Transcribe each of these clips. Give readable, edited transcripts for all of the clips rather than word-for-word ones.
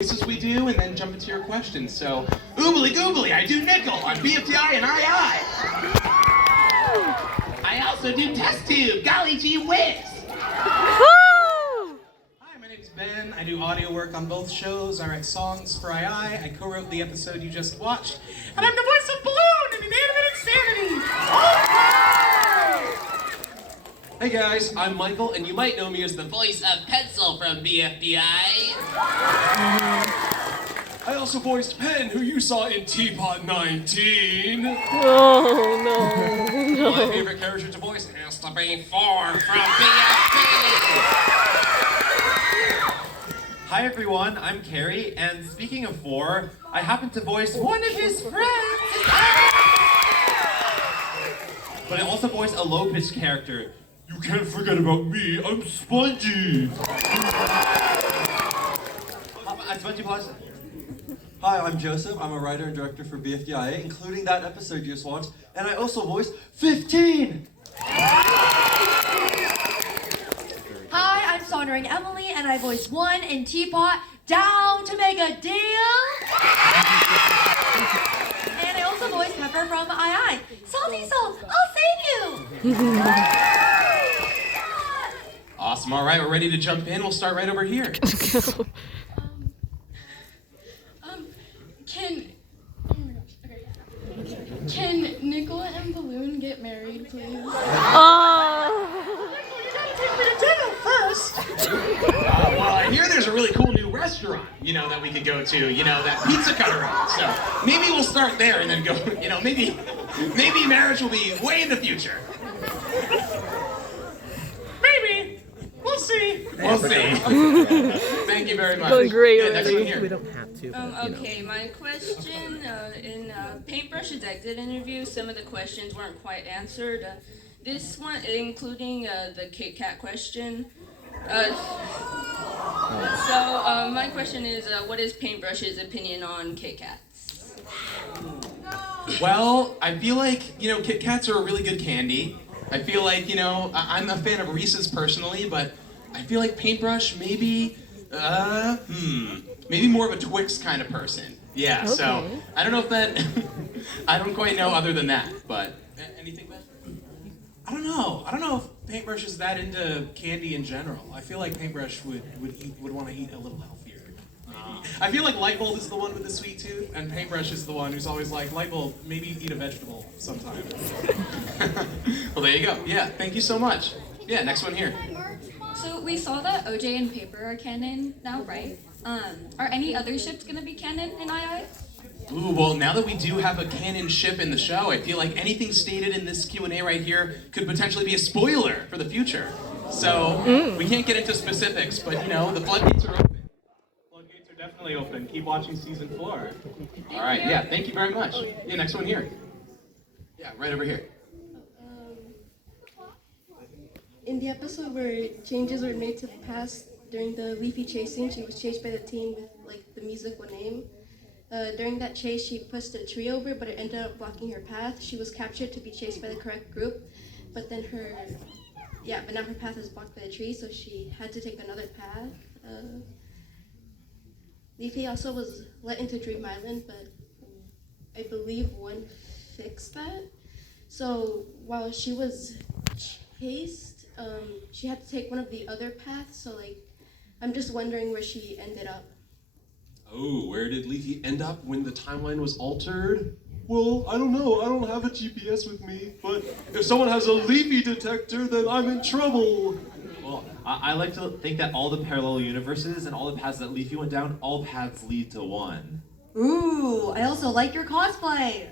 Voices we do, and then jump into your questions. So, oobly goobly, I do nickel on Bfdi and II. I also do test tube, golly gee whiz. Hi, my name's Ben. I do audio work on both shows. I write songs for II. I co-wrote the episode you just watched, and I'm the voice of Balloon in Inanimate Insanity. Hey guys, I'm Michael, and you might know me as the voice of Pencil from Bfdi. I also voiced Pen, who you saw in Teapot 19. Oh, no. My favorite character to voice has to be 4 from Bfdi. Hi everyone, I'm Carrie, and speaking of 4, I happen to voice one of his friends. But I also voice a low-pitched character. You can't forget about me, I'm Spongy! I'm Spongy Plus. Hi, I'm Joseph. I'm a writer and director for Bfdi, including that episode you just watched, and I also voiced 15! Hi, I'm Sondering Emily, and I voiced 1 in Teapot, Down to Make a Deal! And I also voiced Pepper from II. Salty Salt, I'll save you! Awesome. All right, we're ready to jump in. We'll start right over here. Can Nickel and Balloon get married, please? Oh. Well, I hear there's a really cool new restaurant, that we could go to, that pizza cutter owns. So maybe we'll start there and then go, maybe marriage will be way in the future. Maybe. We'll see. We'll see. Thank you very much. Going great Yeah, next one here. We don't have to. Okay, my question in Paintbrush's exit interview, some of the questions weren't quite answered. This one, including the Kit Kat question. My question is, what is Paintbrush's opinion on Kit Kats? Well, I feel like, Kit Kats are a really good candy. I feel like, I'm a fan of Reese's personally, but I feel like Paintbrush maybe more of a Twix kind of person. Yeah, Okay. So I don't know if that, I don't quite know other than that, but anything better? I don't know if Paintbrush is that into candy in general. I feel like Paintbrush would want to eat a little healthier. I feel like Lightbulb is the one with the sweet tooth, and Paintbrush is the one who's always like, Lightbulb, maybe eat a vegetable sometime. Well, there you go. Yeah, thank you so much. Yeah, next one here. So we saw that OJ and Paper are canon now, right? Are any other ships gonna be canon in II? Ooh, well, now that we do have a canon ship in the show, I feel like anything stated in this Q&A right here could potentially be a spoiler for the future. So, we can't get into specifics, but, the floodgates are open. Floodgates are definitely open. Keep watching season 4. All right, yeah, thank you very much. Yeah, next one here. Yeah, right over here. In the episode where changes were made to the past during the Leafy chase scene, she was chased by the team with the musical name. During that chase, she pushed a tree over, but it ended up blocking her path. She was captured to be chased by the correct group, but now her path is blocked by the tree, so she had to take another path. Leafy also was let into Dream Island, but I believe one fixed that. So while she was chased, she had to take one of the other paths, so I'm just wondering where she ended up. Oh, where did Leafy end up when the timeline was altered? Well, I don't know. I don't have a GPS with me, but if someone has a Leafy detector, then I'm in trouble. Well, I like to think that all the parallel universes and all the paths that Leafy went down, all paths lead to one. Ooh, I also like your cosplay.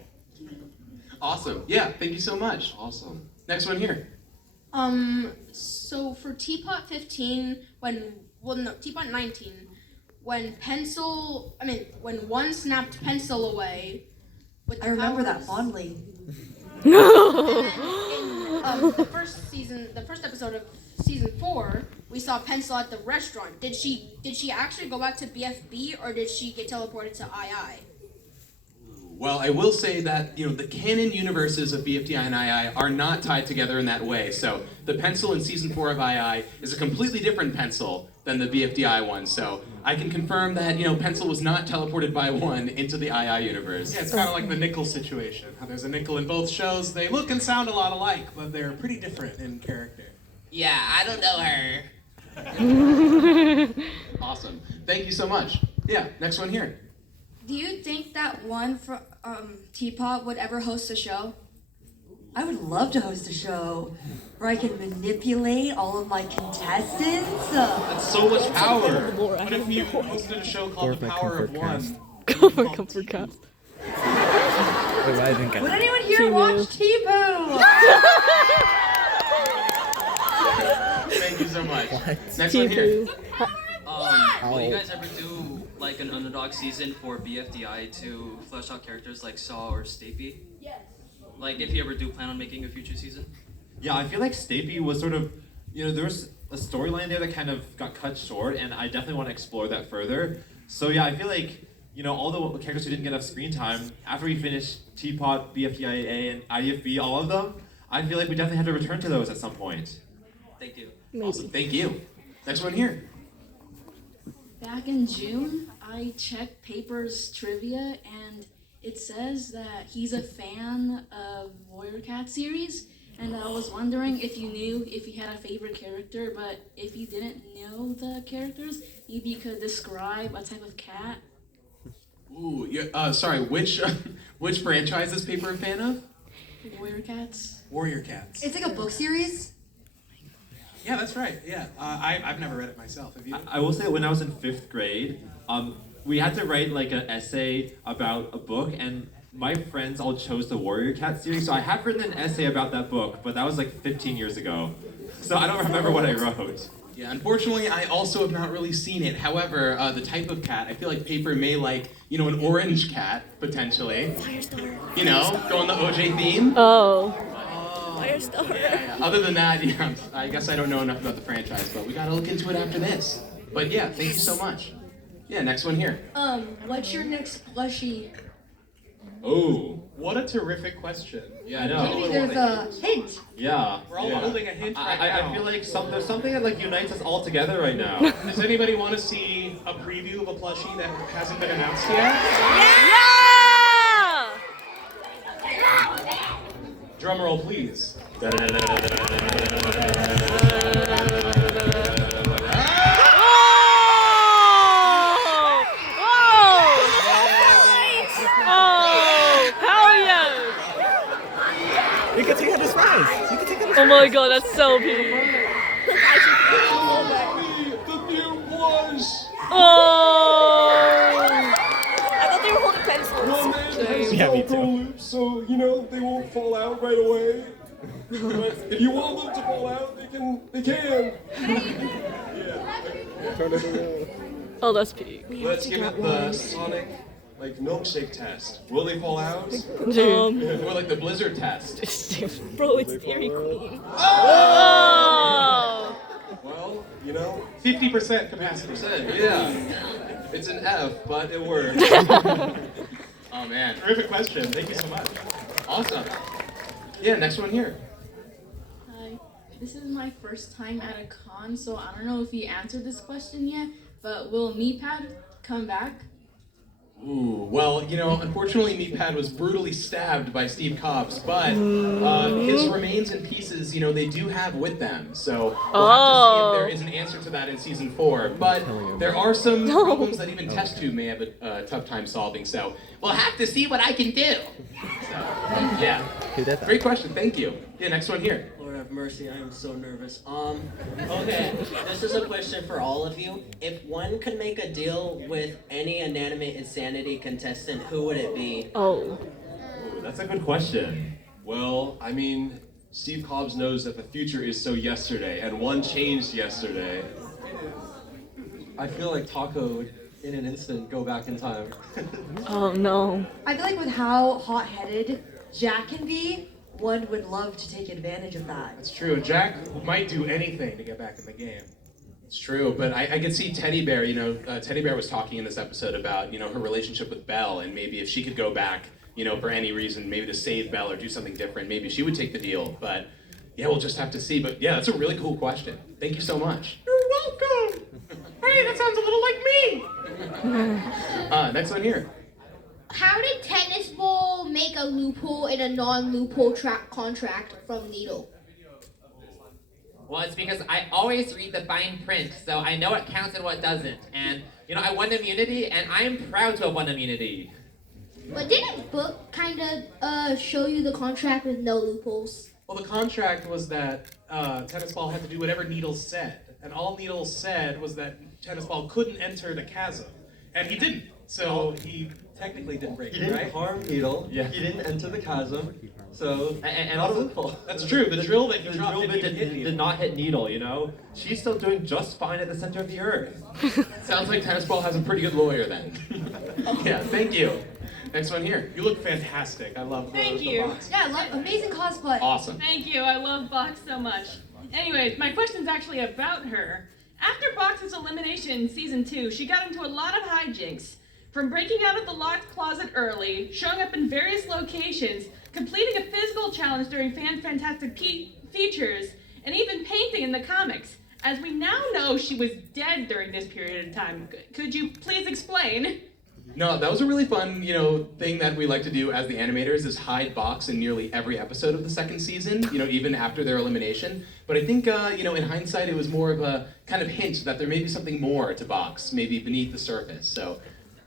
Awesome. Yeah, thank you so much. Awesome. Next one here. So for Teapot 15, Teapot 19, when one snapped Pencil away with the I remember powers, that fondly. and then in the first episode of season 4, we saw Pencil at the restaurant. Did she actually go back to BFB, or did she get teleported to II? Well, I will say that, the canon universes of Bfdi and II are not tied together in that way. So the pencil in season 4 of II is a completely different pencil than the BFDI one, so I can confirm that, Pencil was not teleported by one into the II universe. Yeah, it's kind of like the nickel situation. How there's a nickel in both shows. They look and sound a lot alike, but they're pretty different in character. Yeah, I don't know her. Awesome. Thank you so much. Yeah, next one here. Do you think that one from Teapot would ever host a show? I would love to host a show where I can manipulate all of my contestants. That's so much power. What if you hosted a show called The Power of One? Go for comfort cast. Would anyone here watch T-Poo? Thank you so much. Next one here. Will you guys ever do like an underdog season for BFDI to flesh out characters like Saw or Stapy? Yes. Like if you ever do plan on making a future season? Yeah, I feel like Stapy was sort of, there was a storyline there that kind of got cut short, and I definitely want to explore that further. So yeah, I feel like, all the characters who didn't get enough screen time, after we finish Teapot, BFDIA, and IDFB, all of them, I feel like we definitely have to return to those at some point. Thank you. Awesome. Thank you. Next one here. Back in June, I checked Paper's trivia, and it says that he's a fan of Warrior Cat series, and I was wondering if you knew if he had a favorite character, but if you didn't know the characters, maybe you could describe a type of cat. Ooh, sorry, which franchise is Paper a fan of? Warrior Cats. Warrior Cats. It's like a book series. Yeah, that's right. Yeah, I've never read it myself. Have you? I will say, when I was in 5th grade, we had to write like an essay about a book, and my friends all chose the Warrior Cat series, so I have written an essay about that book, but that was like 15 years ago. So I don't remember what I wrote. Yeah, unfortunately, I also have not really seen it. However, the type of cat, I feel like Paper may like, an orange cat, potentially. Go on the OJ theme. Oh. Firestar. Yeah. Other than that, I guess I don't know enough about the franchise, but we gotta look into it after this. But yeah, thank you so much. Yeah, next one here. What's your next plushie? Oh. What a terrific question. Yeah, I know. Maybe there's a hint. Yeah. We're all holding a hint right now. I feel like there's something that like unites us all together right now. Does anybody want to see a preview of a plushie that hasn't been announced yet? Yeah! Drum roll, please. You can take that as prize. Oh my god, that's so big. The new blush! Oh! I thought they were holding pencils. Yeah, me too. So, they won't fall out right away. But if you want them to fall out, they can. Oh, that's big. Let's give it the Sonic, milkshake test. Will they fall out? Or like the Blizzard test. Bro, it's Dairy Queen. Oh! Well, 50% capacity. Yeah. It's an F, but it works. Oh man. Terrific question. Thank you so much. Awesome. Yeah, next one here. Hi. This is my first time at a con, so I don't know if you answered this question yet, but will Meepad come back? Ooh, well, unfortunately Meatpad was brutally stabbed by Steve Cobbs, but his remains and pieces, they do have with them. So we'll have to see if there is an answer to that in season 4. But there are some problems that even Test Tube may have a tough time solving. So we'll have to see what I can do. So, yeah. Great question. Thank you. Yeah, next one here. Lord have mercy, I am so nervous. Okay, this is a question for all of you. If one could make a deal with any inanimate insanity contestant, who would it be? Oh. Ooh, that's a good question. Well, Steve Cobbs knows that the future is so yesterday, and one changed yesterday. I feel like Taco would, in an instant, go back in time. Oh no. I feel like with how hot-headed Jack can be, one would love to take advantage of that. That's true. Jack might do anything to get back in the game. It's true, but I could see Teddy Bear, Teddy Bear was talking in this episode about, her relationship with Belle, and maybe if she could go back, for any reason, maybe to save Belle or do something different, maybe she would take the deal, but yeah, we'll just have to see. But yeah, that's a really cool question. Thank you so much. You're welcome! Hey, that sounds a little like me. Next one here. How did Tennis Ball make a loophole in a non-loophole contract from Needle? Well, it's because I always read the fine print, so I know what counts and what doesn't. And, I won immunity, and I'm proud to have won immunity. But didn't book kind of show you the contract with no loopholes? Well, the contract was that Tennis Ball had to do whatever Needles said. And all Needles said was that Tennis Ball couldn't enter the chasm. And he didn't. So he technically didn't break He it, didn't right? harm Needle. Yeah. He didn't enter the chasm. So And not a also, loophole. That's true. The drill that he the dropped drill didn't bit even hit Needle. did not hit Needle, She's still doing just fine at the center of the earth. Sounds like Tennis Ball has a pretty good lawyer then. Yeah, thank you. Next one here. You look fantastic. I love Thank the you. box. Yeah, I love amazing cosplay. Awesome. Thank you. I love Box so much. Anyways, my question's actually about her. After Box's elimination in season 2, she got into a lot of hijinks. From breaking out of the locked closet early, showing up in various locations, completing a physical challenge during Fan-Fantastic features, and even painting in the comics. As we now know, she was dead during this period of time. Could you please explain? No, that was a really fun, thing that we like to do as the animators is hide Box in nearly every episode of the second season, even after their elimination. But I think, in hindsight, it was more of a kind of hint that there may be something more to Box, maybe beneath the surface. So,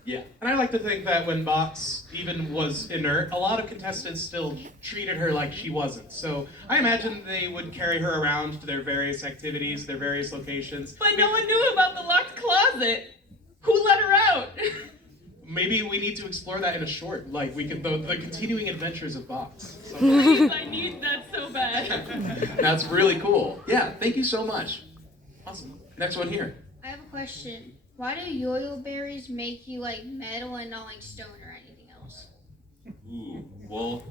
yeah. And I like to think that when Box even was inert, a lot of contestants still treated her like she wasn't. So I imagine they would carry her around to their various activities, their various locations. But no one knew about the locked closet. Who let her out? Maybe we need to explore that in a short, like we could the continuing adventures of Box. Please, I need that so bad. That's really cool. Yeah, thank you so much. Awesome. Next one here. I have a question. Why do yo-yo berries make you like metal and not like stone or anything else? Ooh, well,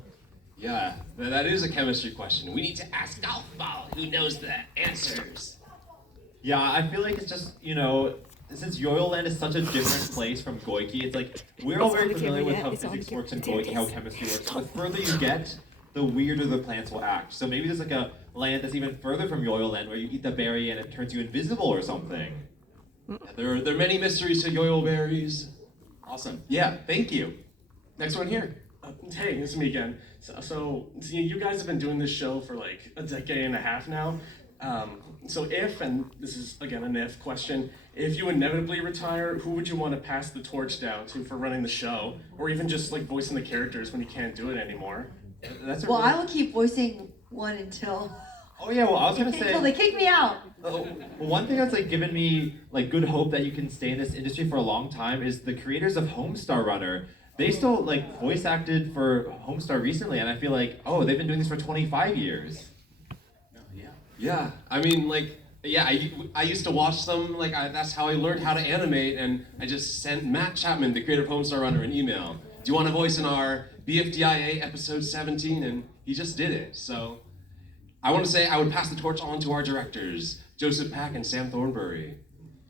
yeah, that is a chemistry question. We need to ask Golf Ball, who knows the answers. Yeah, I feel like it's just, since Yoyoland is such a different place from Goiki, it's like, we're all very familiar with how physics works in Goiki, how chemistry works. The further you get, the weirder the plants will act. So maybe there's like a land that's even further from Yoyoland where you eat the berry and it turns you invisible or something. Yeah, there are many mysteries to yo-yo berries. Awesome. Yeah, thank you. Next one here. Hey, it's me again. So you guys have been doing this show for like a decade and a half now. So if, and this is again an if question, if you inevitably retire, who would you want to pass the torch down to for running the show? Or even just like voicing the characters when you can't do it anymore? Well, I will keep voicing one until Oh yeah, well I was gonna say until they kick me out. One thing that's like given me like good hope that you can stay in this industry for a long time is the creators of Homestar Runner. They still like voice acted for Homestar recently, and I feel like they've been doing this for 25 years. Yeah, I mean, I used to watch them, that's how I learned how to animate, and I just sent Matt Chapman, the creator of Homestar Runner, an email. Do you want to voice in our BFDIA episode 17? And he just did it. So I want to say I would pass the torch on to our directors, Joseph Pack and Sam Thornbury.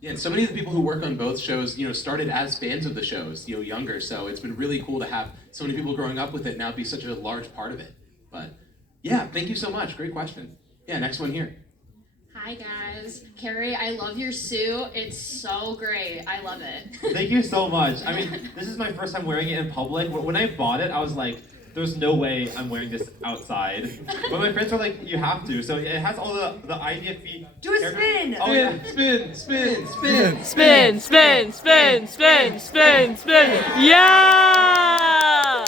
Yeah, and so many of the people who work on both shows, started as fans of the shows, younger. So it's been really cool to have so many people growing up with it now be such a large part of it. But yeah, thank you so much. Great question. Yeah, next one here. Hi guys. Carrie, I love your suit. It's so great. I love it. Thank you so much. I mean, this is my first time wearing it in public. When I bought it, I was like, there's no way I'm wearing this outside. But my friends were like, you have to. So it has all the IDFB. Do a spin! Oh yeah. Spin. Spin, spin, spin, spin, spin, spin. Yeah!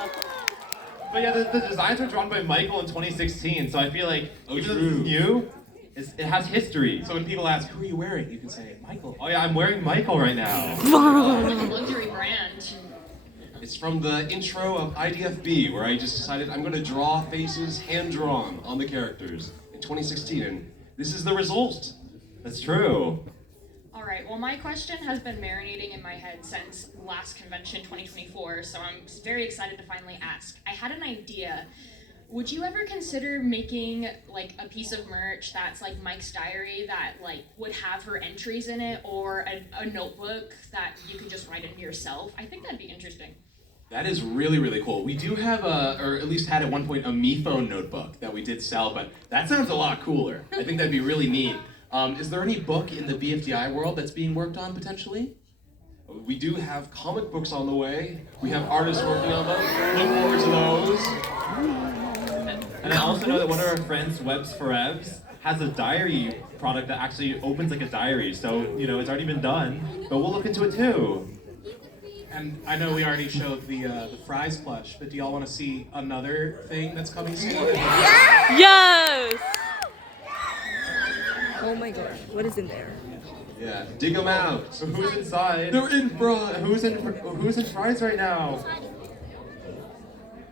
But yeah, the designs were drawn by Michael in 2016, so I feel like even though this is new, it has history. So when people ask, who are you wearing? You can say, Michael. Oh yeah, I'm wearing Michael right now. Luxury brand. It's from the intro of IDFB, where I just decided I'm going to draw faces hand-drawn on the characters in 2016, and this is the result. That's true. All right, well, my question has been marinating in my head since last convention 2024, so I'm very excited to finally ask. I had an idea. Would you ever consider making like a piece of merch that's like Mike's diary that like would have her entries in it, or a notebook that you could just write in yourself? I think that'd be interesting. That is really, really cool. We do have or at least had at one point, a Me Phone notebook that we did sell, but that sounds a lot cooler. I think that'd be really neat. Is there any book in the BFDI world that's being worked on potentially? We do have comic books on the way. We have artists working on them. Look forward to those. And I also know that one of our friends, Webs for Evs, has a diary product that actually opens like a diary. So, it's already been done, but we'll look into it too. And I know we already showed the Fries plush, but do y'all want to see another thing that's coming soon? Yes! Oh my god, what is in there? Yeah, dig them out. Who's inside? They're in fries. Who's in fries right now?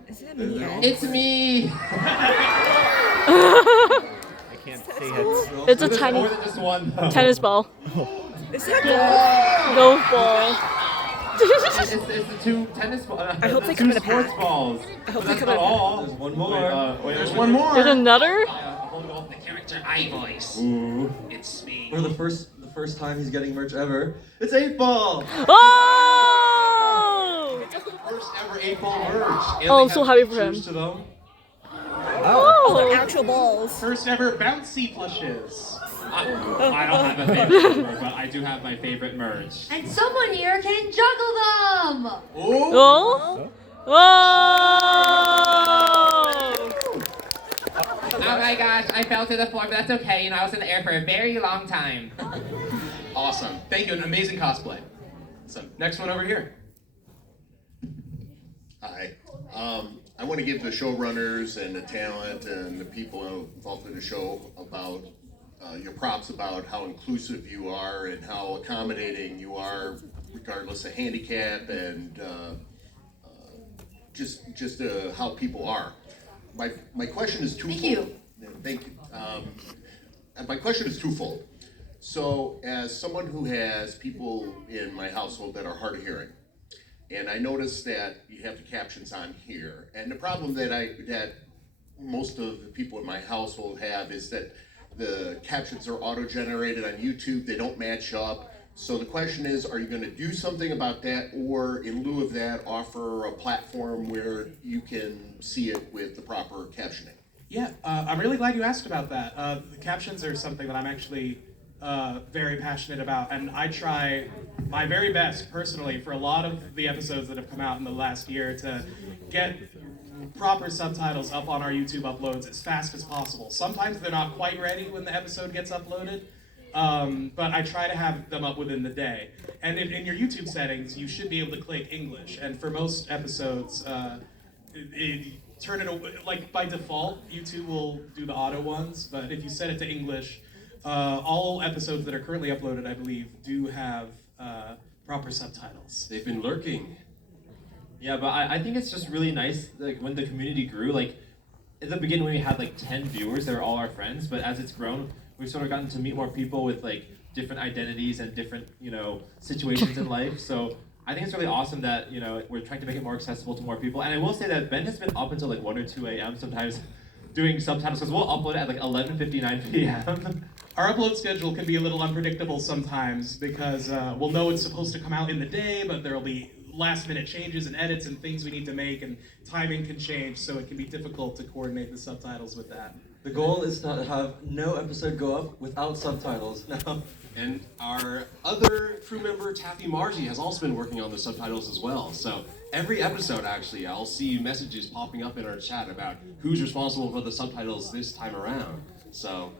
Is it a mini egg? It's me. I can't see it. It's a There's tiny more than just one, though. tennis ball. Is that Golf ball. It's the two tennis balls. I hope they two come in a sports pack. balls. I hope But they that's come not in a all. There's one more. There's one more. There's another? The character I voice. Ooh. It's me. For the first time he's getting merch ever, it's 8-Ball! Oh! First ever 8-Ball merch. And Oh, I'm they so have happy for him. pictures to them. Oh, they're actual balls. First ever bouncy plushes. I don't have a favorite merch, but I do have my favorite merch. And someone here can juggle them! Oh? Oh! Oh my gosh, I fell to the floor, but that's okay. I was in the air for a very long time. Awesome. Thank you. An amazing cosplay. So, next one over here. Hi. I want to give the showrunners and the talent and the people involved in the show about your props about how inclusive you are and how accommodating you are, regardless of handicap and just how people are. My question is twofold. Thank you. Thank you. And my question is twofold. So, as someone who has people in my household that are hard of hearing, and I noticed that you have the captions on here, and the problem that most of the people in my household have is that the captions are auto-generated on YouTube. They don't match up. So the question is, are you going to do something about that, or in lieu of that, offer a platform where you can see it with the proper captioning? Yeah, I'm really glad you asked about that. The captions are something that I'm actually very passionate about, and I try my very best personally for a lot of the episodes that have come out in the last year to get proper subtitles up on our YouTube uploads as fast as possible. Sometimes they're not quite ready when the episode gets uploaded, but I try to have them up within the day. And in your YouTube settings, you should be able to click English, and for most episodes, turn it like by default, YouTube will do the auto ones, but if you set it to English, all episodes that are currently uploaded, I believe, do have proper subtitles. They've been lurking. Yeah, but I think it's just really nice, like, when the community grew, like, at the beginning when we had, like, 10 viewers, they were all our friends, but as it's grown, we've sort of gotten to meet more people with, like, different identities and different, situations in life, so I think it's really awesome that, we're trying to make it more accessible to more people, and I will say that Ben has been up until, like, 1 or 2 a.m. sometimes doing subtitles, because we'll upload it at, like, 11:59 p.m. Our upload schedule can be a little unpredictable sometimes because we'll know it's supposed to come out in the day, but there'll be last-minute changes and edits and things we need to make, and timing can change, so it can be difficult to coordinate the subtitles with that. The goal is to have no episode go up without subtitles. No. And our other crew member, Taffy Margie, has also been working on the subtitles as well. So every episode, actually, I'll see messages popping up in our chat about who's responsible for the subtitles this time around. So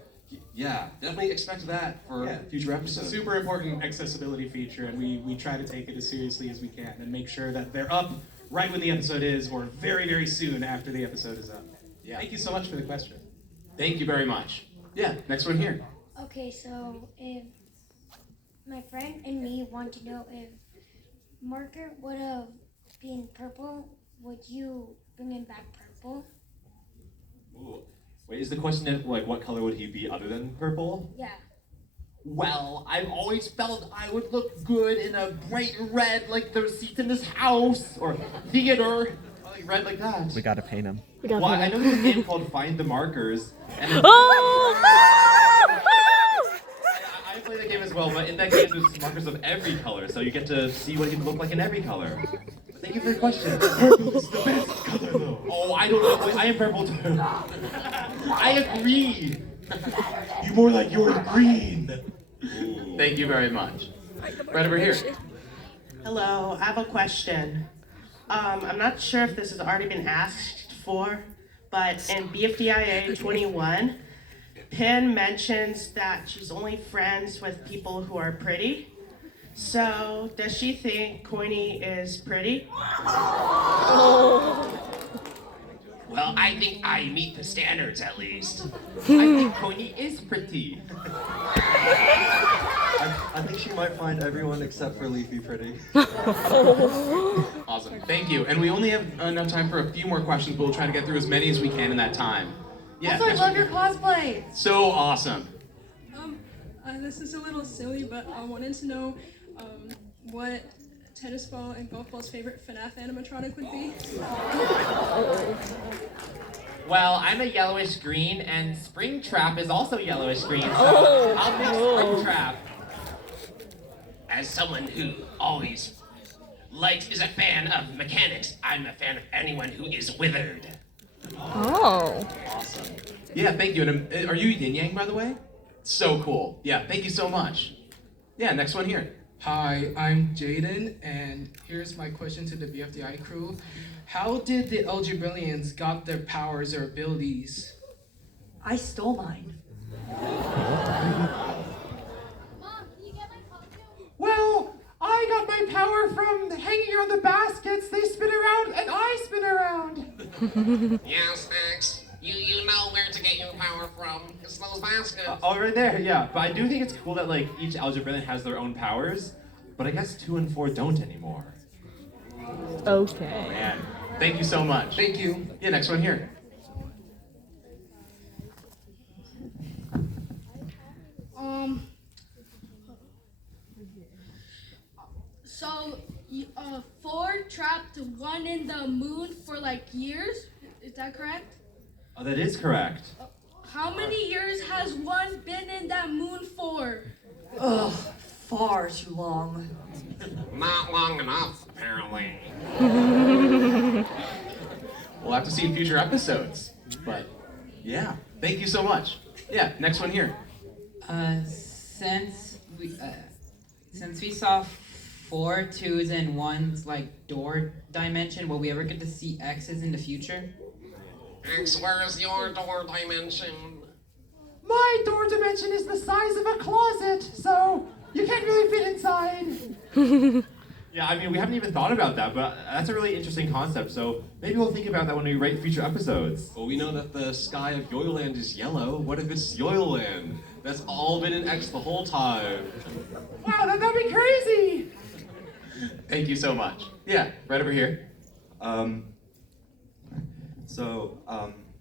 yeah, definitely expect that for future episodes. It's a super important accessibility feature, and we try to take it as seriously as we can and make sure that they're up right when the episode is, or very, very soon after the episode is up. Yeah. Thank you so much for the question. Thank you very much. Yeah, next one here. Okay, so if my friend and me want to know if marker would have been purple, would you bring him back purple? Ooh. Wait, is the question, like, what color would he be other than purple? Yeah. Well, I've always felt I would look good in a bright red, like the seats in this house, or theater, like red like that. We gotta paint him. Well, I know there's a game called Find the Markers, and I play the game as well, but in that game there's markers of every color, so you get to see what he can look like in every color. Thank you for the question. Purple is the best color, though. Oh, I don't know. I am purple too. I agree. You more like you're green. Thank you very much. Right over here. Hello, I have a question. I'm not sure if this has already been asked for, but in BFDIA 21, Pin mentions that she's only friends with people who are pretty. So, does she think Coiny is pretty? Well, I think I meet the standards at least. I think Coiny is pretty. I think she might find everyone except for Leafy pretty. Awesome. Thank you. And we only have enough time for a few more questions, but we'll try to get through as many as we can in that time. Yeah. Also, I next love one. your cosplay. So awesome. This is a little silly, but I wanted to know what tennis ball and golf ball's favorite FNAF animatronic would be. Well, I'm a yellowish green, and Springtrap is also yellowish green, so I'll pick Springtrap. As someone who always is a fan of mechanics, I'm a fan of anyone who is withered. Oh. Awesome. Yeah, thank you. And are you Yin Yang, by the way? So cool. Yeah, thank you so much. Yeah, next one here. Hi, I'm Jaden, and here's my question to the BFDI crew. How did the Elgibillions got their powers or abilities? I stole mine. Well, I got my power from hanging on the baskets. They spin around and I spin around. Yes, Max. You know where to get your power from. It's those baskets. Oh, right there, yeah. But I do think it's cool that like each Algebrillion has their own powers, but I guess 2 and 4 don't anymore. Okay. Oh, man. Thank you so much. Thank you. Yeah, next one here. So, 4 trapped 1 in the moon for like years. Is that correct? Oh, that is correct. How many years has 1 been in that moon for? Ugh, far too long. Not long enough, apparently. We'll have to see in future episodes. But yeah, thank you so much. Yeah, next one here. Since we saw 4 2s and 1s like door dimension, will we ever get to see X's in the future? X, where is your door dimension? My door dimension is the size of a closet, so you can't really fit inside. Yeah, I mean, we haven't even thought about that, but that's a really interesting concept, so maybe we'll think about that when we write future episodes. Well, we know that the sky of Yoyoland is yellow. What if it's Yoyoland? That's all been an X the whole time. Wow, that'd be crazy. Thank you so much. Yeah, right over here.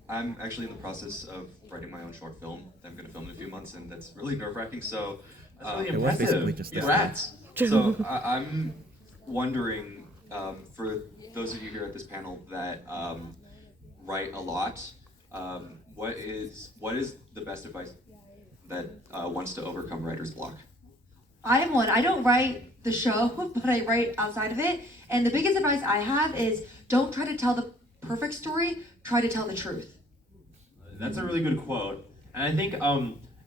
I'm actually in the process of writing my own short film that I'm going to film in a few months, and that's really nerve-wracking. So That's really it was impressive. basically just this. Congrats. So I'm wondering, for those of you here at this panel that write a lot, what is the best advice that wants to overcome writer's block? I am one. I don't write the show, but I write outside of it. And the biggest advice I have is don't try to tell the perfect story, try to tell the truth. That's a really good quote. And I think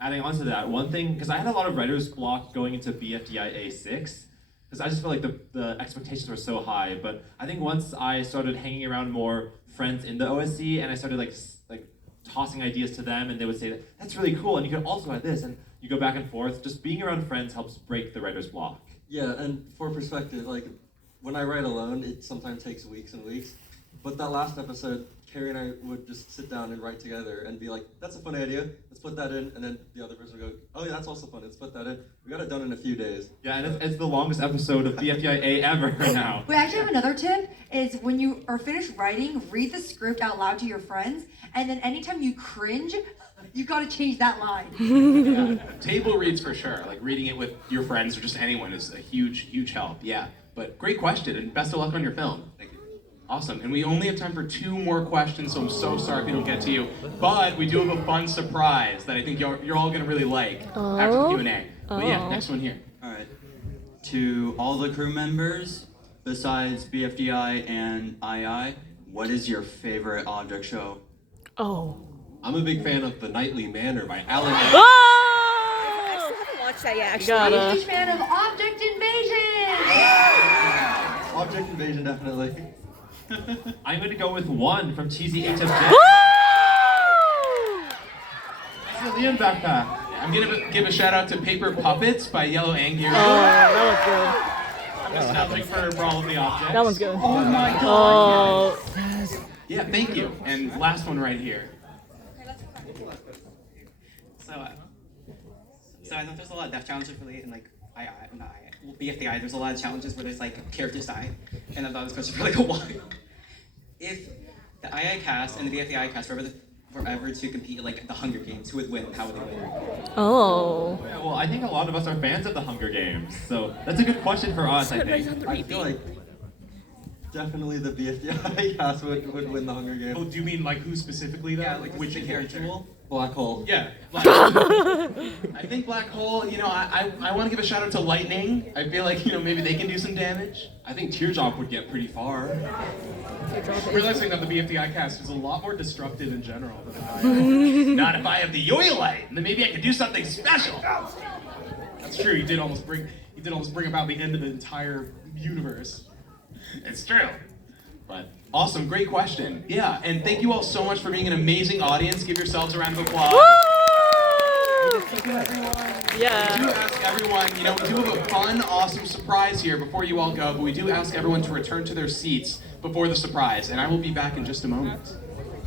adding on to that, one thing, because I had a lot of writer's block going into BFDI A6, because I just felt like the expectations were so high. But I think once I started hanging around more friends in the OSC, and I started like tossing ideas to them, and they would say, that's really cool, and you can also add this, and you go back and forth. Just being around friends helps break the writer's block. Yeah, and for perspective, like when I write alone, it sometimes takes weeks and weeks. But that last episode, Carrie and I would just sit down and write together and be like, that's a fun idea, let's put that in, and then the other person would go, oh yeah, that's also fun, let's put that in. We got it done in a few days. Yeah, and it's the longest episode of BFDIA ever now. We actually have another tip, is when you are finished writing, read the script out loud to your friends, and then anytime you cringe, you gotta change that line. Yeah. Table reads for sure. Like reading it with your friends or just anyone is a huge, huge help. Yeah, but great question, and best of luck on your film. Thank you. Awesome, and we only have time for 2 more questions, so I'm so sorry if we don't get to you. But we do have a fun surprise that I think you're all gonna really like after the Q&A. But yeah, next one here. All right. To all the crew members, besides BFDI and II, what is your favorite object show? Oh. I'm a big fan of The Nightly Manor by Alan. Oh! that, yeah, actually. I'm a huge fan of Object Invasion. Object Invasion, definitely. I'm going to go with 1 from Cheesy HFJ. It's a Liam backpack. I'm gonna give a shout out to Paper Puppets by Yellow Anguirus. Oh, that was good. I'm nostalgic for Brawl of the Objects. That one's good. Oh my Oh. god. Yeah, thank you. And last one right here. So I thought there's a lot of death challenges really in like BFDI. There's a lot of challenges where there's like characters die, and I thought this question for like a while. If the II cast and the BFDI cast were ever to compete in like the Hunger Games, who would win? How would they win? Oh. Yeah, well, I think a lot of us are fans of the Hunger Games, so that's a good question for us, I think. I feel like definitely the BFDI cast would win the Hunger Games. Oh, do you mean like who specifically though? Yeah, like which character? Black Hole. Yeah. Black Hole. I think Black Hole, you know, I want to give a shout out to Lightning. I feel like, you know, maybe they can do some damage. I think Teardrop would get pretty far. Realizing that the BFDI cast is a lot more destructive in general than I. Not if I have the Yoyo light. Then maybe I could do something special. That's true. He did almost bring about the end of the entire universe. It's true. But awesome, great question. Yeah, and thank you all so much for being an amazing audience. Give yourselves a round of applause. Thank you, everyone. Yeah. We do ask everyone, you know, we do have a fun, awesome surprise here before you all go, but we do ask everyone to return to their seats before the surprise, and I will be back in just a moment.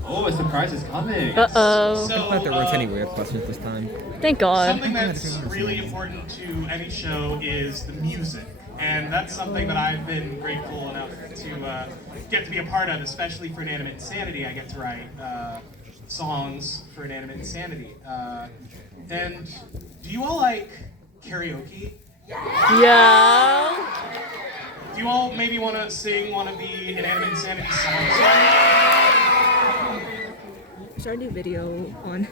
Oh, a surprise is coming. Uh-oh. So, I thought there weren't any weird questions this time. Thank God. Something that's really important to any show is the music. And that's something that I've been grateful enough to get to be a part of, especially for Inanimate Insanity. I get to write songs for Inanimate Insanity. And do you all like karaoke? Yeah. Do you all maybe want to sing one of the Inanimate Insanity songs? Is our new video on?